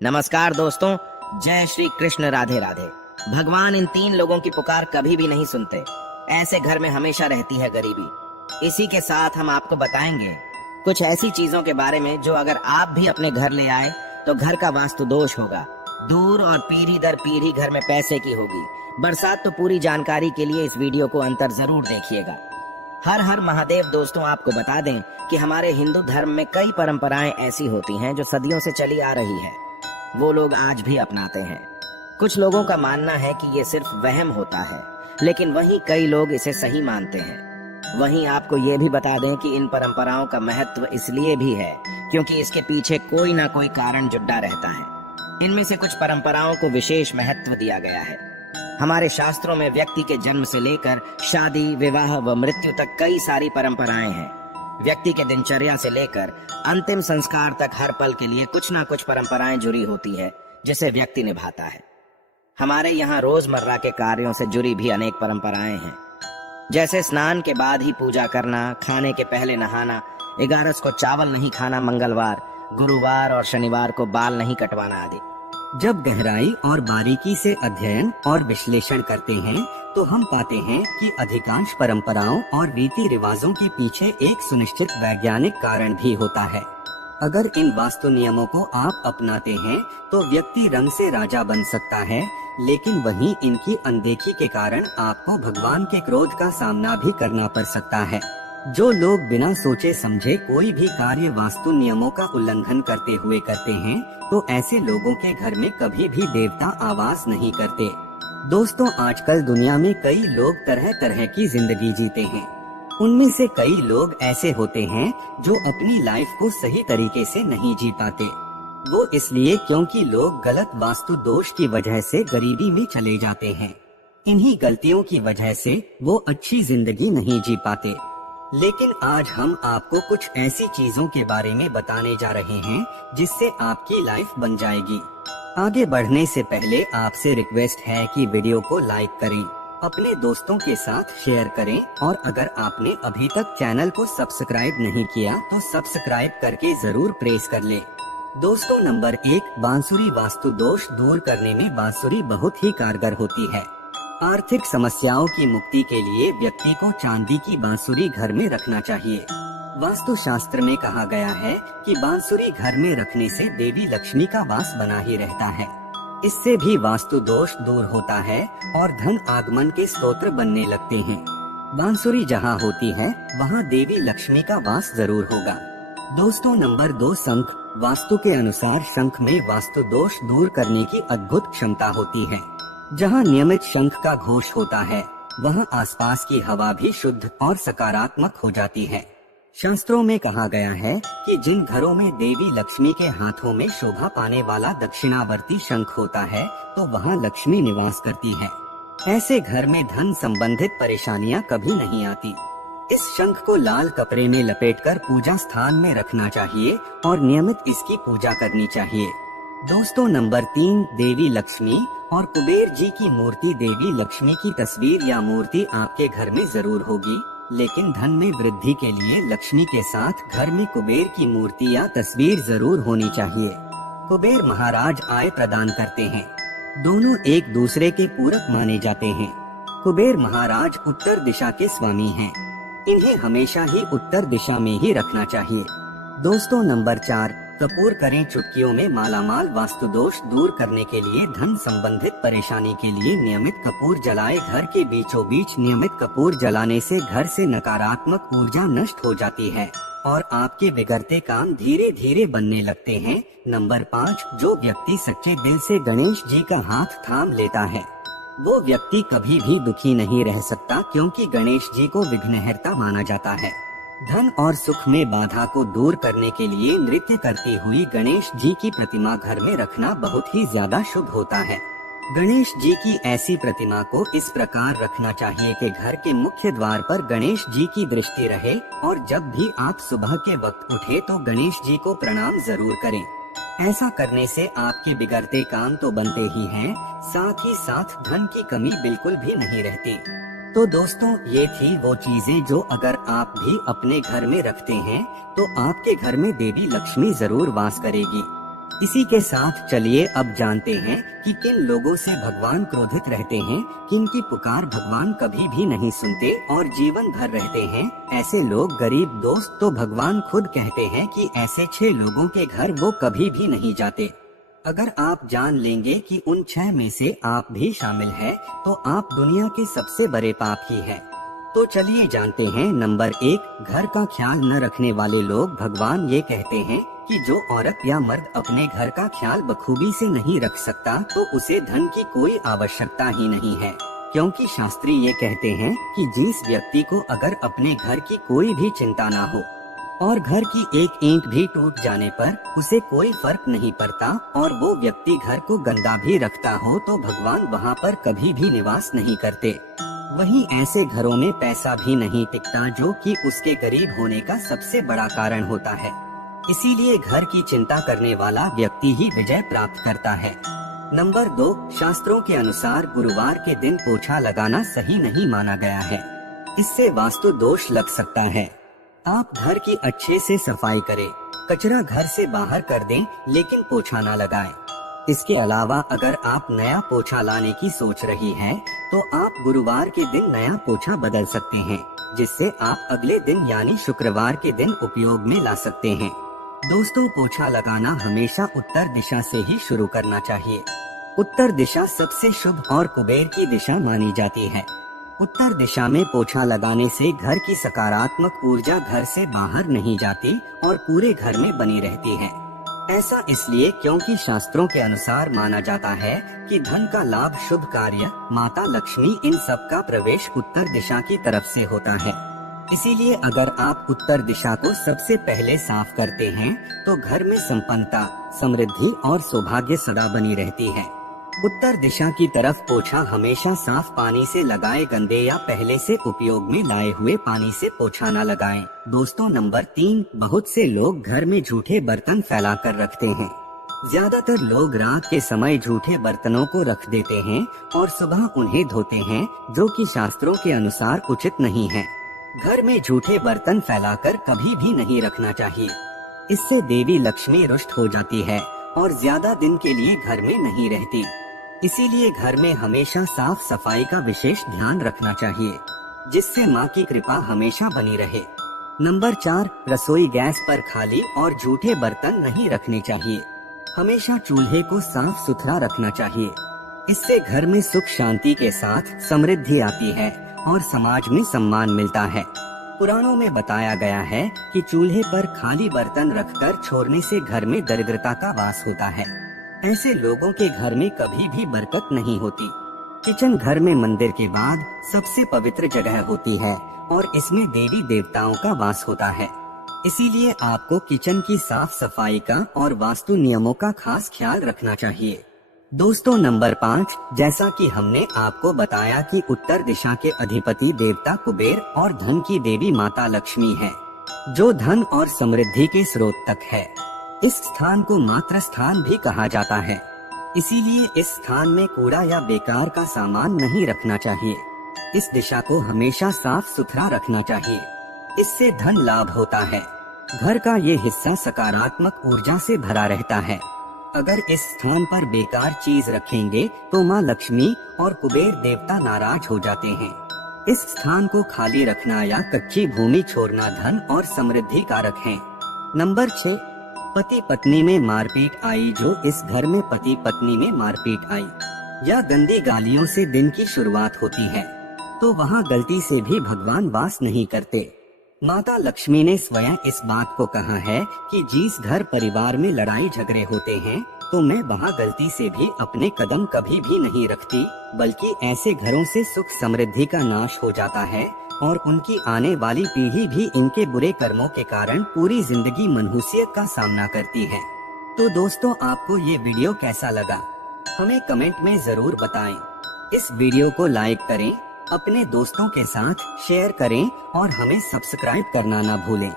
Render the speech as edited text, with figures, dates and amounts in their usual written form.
नमस्कार दोस्तों, जय श्री कृष्ण, राधे राधे। भगवान इन तीन लोगों की पुकार कभी भी नहीं सुनते। ऐसे घर में हमेशा रहती है गरीबी। इसी के साथ हम आपको बताएंगे कुछ ऐसी चीजों के बारे में जो अगर आप भी अपने घर ले आए तो घर का वास्तु दोष होगा दूर और पीढ़ी दर पीढ़ी घर में पैसे की होगी बरसात। तो पूरी जानकारी के लिए इस वीडियो को अंतर जरूर देखिएगा। हर हर महादेव। दोस्तों, आपको बता दें कि हमारे हिंदू धर्म में कई परंपराएं ऐसी होती हैं जो सदियों से चली आ रही है, वो लोग आज भी अपनाते हैं। कुछ लोगों का मानना है कि ये सिर्फ वहम होता है, लेकिन वहीं कई लोग इसे सही मानते हैं। वहीं आपको ये भी बता दें कि इन परंपराओं का महत्व इसलिए भी है क्योंकि इसके पीछे कोई ना कोई कारण जुड़ा रहता है। इनमें से कुछ परंपराओं को विशेष महत्व दिया गया है। हमारे शास्त्रों में व्यक्ति के जन्म से लेकर शादी, विवाह व मृत्यु तक कई सारी परंपराएं हैं। व्यक्ति के दिनचर्या से लेकर अंतिम संस्कार तक हर पल के लिए कुछ ना कुछ परंपराएं जुड़ी होती है जिसे व्यक्ति निभाता है। हमारे यहाँ रोजमर्रा के कार्यों से जुड़ी भी अनेक परंपराएं हैं, जैसे स्नान के बाद ही पूजा करना, खाने के पहले नहाना, 11 को चावल नहीं खाना, मंगलवार, गुरुवार और शनिवार को बाल नहीं कटवाना आदि। जब गहराई और बारीकी से अध्ययन और विश्लेषण करते हैं तो हम पाते हैं कि अधिकांश परंपराओं और रीति रिवाजों के पीछे एक सुनिश्चित वैज्ञानिक कारण भी होता है। अगर इन वास्तु नियमों को आप अपनाते हैं तो व्यक्ति रंग से राजा बन सकता है, लेकिन वहीं इनकी अनदेखी के कारण आपको भगवान के क्रोध का सामना भी करना पड़ सकता है। जो लोग बिना सोचे समझे कोई भी कार्य वास्तु नियमों का उल्लंघन करते हुए करते हैं, तो ऐसे लोगों के घर में कभी भी देवता आवास नहीं करते। दोस्तों, आजकल दुनिया में कई लोग तरह तरह की जिंदगी जीते हैं। उनमें से कई लोग ऐसे होते हैं जो अपनी लाइफ को सही तरीके से नहीं जी पाते। वो इसलिए क्योंकि लोग गलत वास्तु दोष की वजह से गरीबी में चले जाते हैं। इन्हीं गलतियों की वजह से वो अच्छी जिंदगी नहीं जी पाते। लेकिन आज हम आपको कुछ ऐसी चीजों के बारे में बताने जा रहे हैं जिससे आपकी लाइफ बन जाएगी। आगे बढ़ने से पहले आपसे रिक्वेस्ट है कि वीडियो को लाइक करें, अपने दोस्तों के साथ शेयर करें और अगर आपने अभी तक चैनल को सब्सक्राइब नहीं किया तो सब्सक्राइब करके जरूर प्रेस कर ले। दोस्तों, नंबर 1, बांसुरी वास्तु दोष दूर करने में बांसुरी बहुत ही कारगर होती है। आर्थिक समस्याओं की मुक्ति के लिए व्यक्ति को चांदी की बांसुरी घर में रखना चाहिए। वास्तु शास्त्र में कहा गया है कि बांसुरी घर में रखने से देवी लक्ष्मी का वास बना ही रहता है। इससे भी वास्तु दोष दूर होता है और धन आगमन के स्तोत्र बनने लगते हैं। बांसुरी जहाँ होती है वहाँ देवी लक्ष्मी का वास जरूर होगा। दोस्तों, नंबर 2, शंख। वास्तु के अनुसार शंख में वास्तु दोष दूर करने की अद्भुत क्षमता होती है। जहाँ नियमित शंख का घोष होता है वहाँ आसपास की हवा भी शुद्ध और सकारात्मक हो जाती है। शास्त्रों में कहा गया है कि जिन घरों में देवी लक्ष्मी के हाथों में शोभा पाने वाला दक्षिणावर्ती शंख होता है तो वहाँ लक्ष्मी निवास करती है। ऐसे घर में धन संबंधित परेशानियाँ कभी नहीं आती। इस शंख को लाल कपड़े में लपेटकर पूजा स्थान में रखना चाहिए और नियमित इसकी पूजा करनी चाहिए। दोस्तों, नंबर 3, देवी लक्ष्मी और कुबेर जी की मूर्ति। देवी लक्ष्मी की तस्वीर या मूर्ति आपके घर में जरूर होगी, लेकिन धन में वृद्धि के लिए लक्ष्मी के साथ घर में कुबेर की मूर्ति या तस्वीर जरूर होनी चाहिए। कुबेर महाराज आय प्रदान करते हैं। दोनों एक दूसरे के पूरक माने जाते हैं। कुबेर महाराज उत्तर दिशा के स्वामी हैं। इन्हें हमेशा ही उत्तर दिशा में ही रखना चाहिए। दोस्तों, नंबर 4, कपूर करें चुटकियों में मालामाल। वास्तु दोष दूर करने के लिए धन संबंधित परेशानी के लिए नियमित कपूर जलाए। घर के बीचों बीच नियमित कपूर जलाने से घर से नकारात्मक ऊर्जा नष्ट हो जाती है और आपके बिगड़ते काम धीरे धीरे बनने लगते हैं। नंबर 5, जो व्यक्ति सच्चे दिल से गणेश जी का हाथ थाम लेता है वो व्यक्ति कभी भी दुखी नहीं रह सकता, क्योंकि गणेश जी को विघ्नहर्ता माना जाता है। धन और सुख में बाधा को दूर करने के लिए नृत्य करती हुई गणेश जी की प्रतिमा घर में रखना बहुत ही ज्यादा शुभ होता है। गणेश जी की ऐसी प्रतिमा को इस प्रकार रखना चाहिए कि घर के मुख्य द्वार पर गणेश जी की दृष्टि रहे और जब भी आप सुबह के वक्त उठे तो गणेश जी को प्रणाम जरूर करें। ऐसा करने से आपके बिगड़ते काम तो बनते ही हैं, साथ ही साथ धन की कमी बिल्कुल भी नहीं रहती। तो दोस्तों, ये थी वो चीजें जो अगर आप भी अपने घर में रखते हैं तो आपके घर में देवी लक्ष्मी जरूर वास करेगी। इसी के साथ चलिए अब जानते हैं कि किन लोगों से भगवान क्रोधित रहते हैं, किनकी पुकार भगवान कभी भी नहीं सुनते और जीवन भर रहते हैं। ऐसे लोग गरीब दोस्त, तो भगवान खुद कहते हैं कि ऐसे 6 लोगों के घर वो कभी भी नहीं जाते। अगर आप जान लेंगे कि उन 6 में से आप भी शामिल हैं, तो आप दुनिया के सबसे बड़े पापी हैं। तो चलिए जानते हैं। नंबर 1, घर का ख्याल न रखने वाले लोग। भगवान ये कहते हैं कि जो औरत या मर्द अपने घर का ख्याल बखूबी से नहीं रख सकता, तो उसे धन की कोई आवश्यकता ही नहीं है, क्योंकि शास्त्री ये कहते हैं कि जिस व्यक्ति को अगर अपने घर की कोई भी चिंता ना हो और घर की एक ईंट भी टूट जाने पर उसे कोई फर्क नहीं पड़ता और वो व्यक्ति घर को गंदा भी रखता हो, तो भगवान वहाँ पर कभी भी निवास नहीं करते। वहीं ऐसे घरों में पैसा भी नहीं टिकता, जो कि उसके गरीब होने का सबसे बड़ा कारण होता है। इसीलिए घर की चिंता करने वाला व्यक्ति ही विजय प्राप्त करता है। नंबर 2, शास्त्रों के अनुसार गुरुवार के दिन पोछा लगाना सही नहीं माना गया है। इससे वास्तु दोष लग सकता है। आप घर की अच्छे से सफाई करें, कचरा घर से बाहर कर दें, लेकिन पोछा ना लगाएं। इसके अलावा अगर आप नया पोछा लाने की सोच रही हैं, तो आप गुरुवार के दिन नया पोछा बदल सकते हैं, जिससे आप अगले दिन यानी शुक्रवार के दिन उपयोग में ला सकते हैं। दोस्तों, पोछा लगाना हमेशा उत्तर दिशा से ही शुरू करना चाहिए। उत्तर दिशा सबसे शुभ और कुबेर की दिशा मानी जाती है। उत्तर दिशा में पोछा लगाने से घर की सकारात्मक ऊर्जा घर से बाहर नहीं जाती और पूरे घर में बनी रहती है। ऐसा इसलिए क्योंकि शास्त्रों के अनुसार माना जाता है कि धन का लाभ, शुभ कार्य, माता लक्ष्मी, इन सब का प्रवेश उत्तर दिशा की तरफ से होता है। इसीलिए अगर आप उत्तर दिशा को सबसे पहले साफ करते हैं, तो घर में संपन्नता, समृद्धि और सौभाग्य सदा बनी रहती है। उत्तर दिशा की तरफ पोछा हमेशा साफ पानी से लगाएं, गंदे या पहले से उपयोग में लाए हुए पानी से पोछा न लगाएं। दोस्तों, नंबर 3, बहुत से लोग घर में झूठे बर्तन फैला कर रखते हैं। ज्यादातर लोग रात के समय झूठे बर्तनों को रख देते हैं और सुबह उन्हें धोते हैं, जो कि शास्त्रों के अनुसार उचित नहीं है। घर में झूठे बर्तन फैलाकर कभी भी नहीं रखना चाहिए। इससे देवी लक्ष्मी रुष्ट हो जाती है और ज्यादा दिन के लिए घर में नहीं रहती। इसीलिए घर में हमेशा साफ सफाई का विशेष ध्यान रखना चाहिए, जिससे माँ की कृपा हमेशा बनी रहे। नंबर 4, रसोई गैस पर खाली और झूठे बर्तन नहीं रखने चाहिए। हमेशा चूल्हे को साफ सुथरा रखना चाहिए। इससे घर में सुख शांति के साथ समृद्धि आती है और समाज में सम्मान मिलता है। पुराणों में बताया गया है कि चूल्हे पर खाली बर्तन रखकर छोड़ने से घर में दरिद्रता का वास होता है। ऐसे लोगों के घर में कभी भी बरकत नहीं होती। किचन घर में मंदिर के बाद सबसे पवित्र जगह होती है और इसमें देवी देवताओं का वास होता है। इसीलिए आपको किचन की साफ सफाई का और वास्तु नियमों का खास ख्याल रखना चाहिए। दोस्तों, नंबर 5, जैसा कि हमने आपको बताया कि उत्तर दिशा के अधिपति देवता कुबेर और धन की देवी माता लक्ष्मी है, जो धन और समृद्धि के स्रोत तक है। इस स्थान को मातृ स्थान भी कहा जाता है। इसीलिए इस स्थान में कूड़ा या बेकार का सामान नहीं रखना चाहिए। इस दिशा को हमेशा साफ सुथरा रखना चाहिए। इससे धन लाभ होता है। घर का ये हिस्सा सकारात्मक ऊर्जा से भरा रहता है। अगर इस स्थान पर बेकार चीज रखेंगे, तो माँ लक्ष्मी और कुबेर देवता नाराज हो जाते हैं। इस स्थान को खाली रखना या कच्ची भूमि छोड़ना धन और समृद्धि कारक है। नंबर 6, पति पत्नी में मारपीट आई। जो इस घर में पति पत्नी में मारपीट आई या गंदी गालियों से दिन की शुरुआत होती है, तो वहाँ गलती से भी भगवान वास नहीं करते। माता लक्ष्मी ने स्वयं इस बात को कहा है कि जिस घर परिवार में लड़ाई झगड़े होते हैं, तो मैं वहाँ गलती से भी अपने कदम कभी भी नहीं रखती, बल्कि ऐसे घरों से सुख समृद्धि का नाश हो जाता है और उनकी आने वाली पीढ़ी भी इनके बुरे कर्मों के कारण पूरी जिंदगी मनहूसियत का सामना करती है। तो दोस्तों, आपको ये वीडियो कैसा लगा, हमें कमेंट में जरूर बताएं। इस वीडियो को लाइक करें, अपने दोस्तों के साथ शेयर करें और हमें सब्सक्राइब करना ना भूलें।